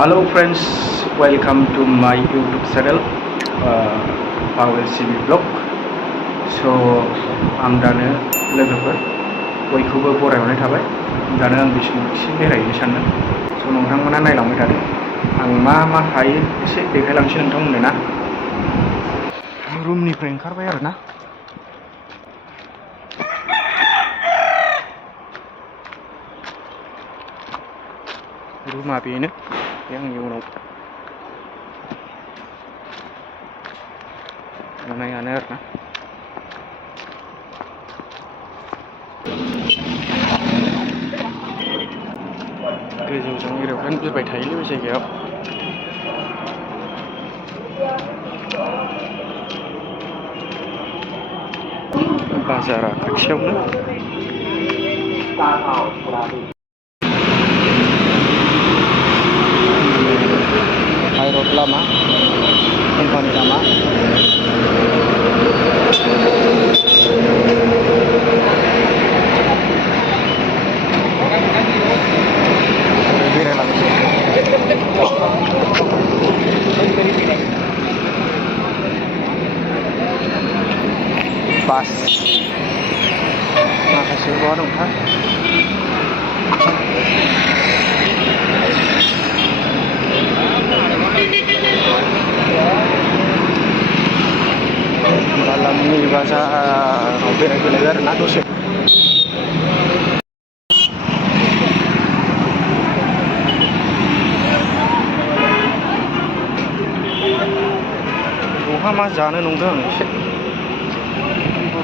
Hello friends, welcome to my YouTube channel Power CV Vlog. So आं दानो लोगोफोर बयखौबो बरायहरनाय थाबाय। दानो आं बिसिनाव एसे बेरायहैनो सानदों। So नोंथांमोना नायलांबाय थादो। आं मा हायो एसे देखायलांसै नोंथांमोननो ना। रुमनिफ्राय ओंखारबाय आरो ना। रुमा बेनो आंनि उनाव नुनायानो आरोना। गोजौजों एर'प्लेन बिरबाय थायोलै बे जायगायाव। बाजारा खाथियावनो। हाइरड लामा, कम्पानि लामा। बास माखासे बहा दंथाय। बालामनि बाजाराव बेरायफैलायबाय आरोना दसे। बहा मा जानो नंदों आं एसे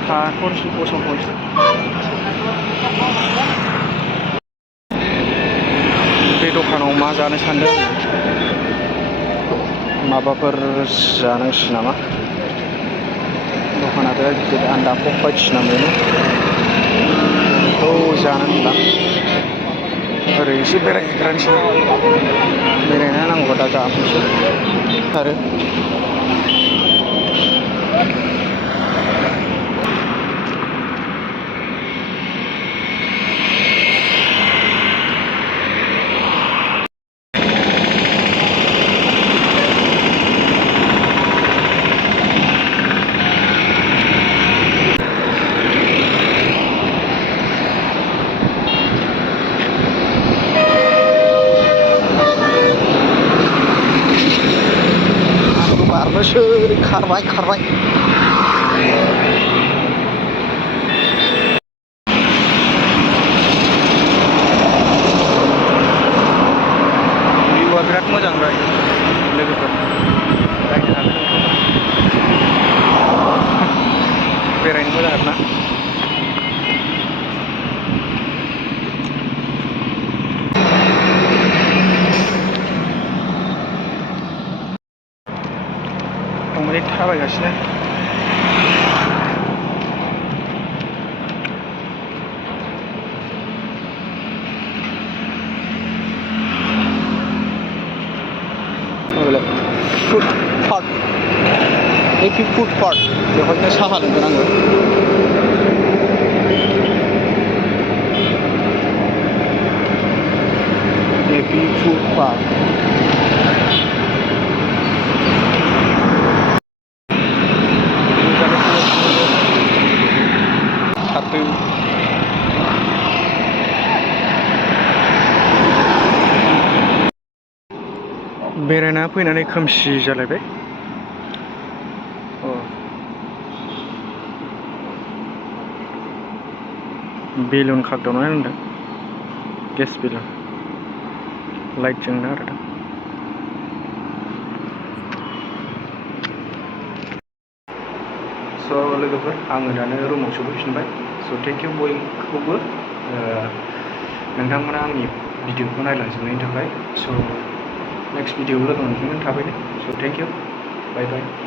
थाथ'नोसै गसंथ'नोसै। बे दखानाव मा जानो सानदों आङो। माबाफोर जानांसिगोन नामा। दखाना बिराद गिदिर आन्डा पप बायदिसिना मोनो। बेखौ जानो होनदां। ओरै एसे बेरायहैग्रानोसै। बेरायना नांगौबा दा जाफैसै आरो। बारनोसै खारबाय। भिउआ बिराद मोजां जायो लोगोफोर। नायनो हागोन नोंथांमोन। बेरायनो मोजां आरोना। थांबाय थाबायगासिनो। फुड पार्क, एपि फुड पार्क बेवहायनो साहा लोंगोन आङो। एपि फुड पार्क। बेरायना फैनानै खोमसि जालायबाय। बेलुन खागदावनानै दोनदों। गेस बेलुन लाइट जोंनो आरो दा। स' लोगोफोर आङो दानो रुमाव सफैफिनबाय। स' थेंक इउ बयखौबो नोंथांमोना आंनि भिडिअखौ नायलांजोबनायनि थाखाय। स' नेक्स्ट भिडिअआव लोगो मोनफिनगोन थाबैनो। स' थेंक इउ, बाय बाय।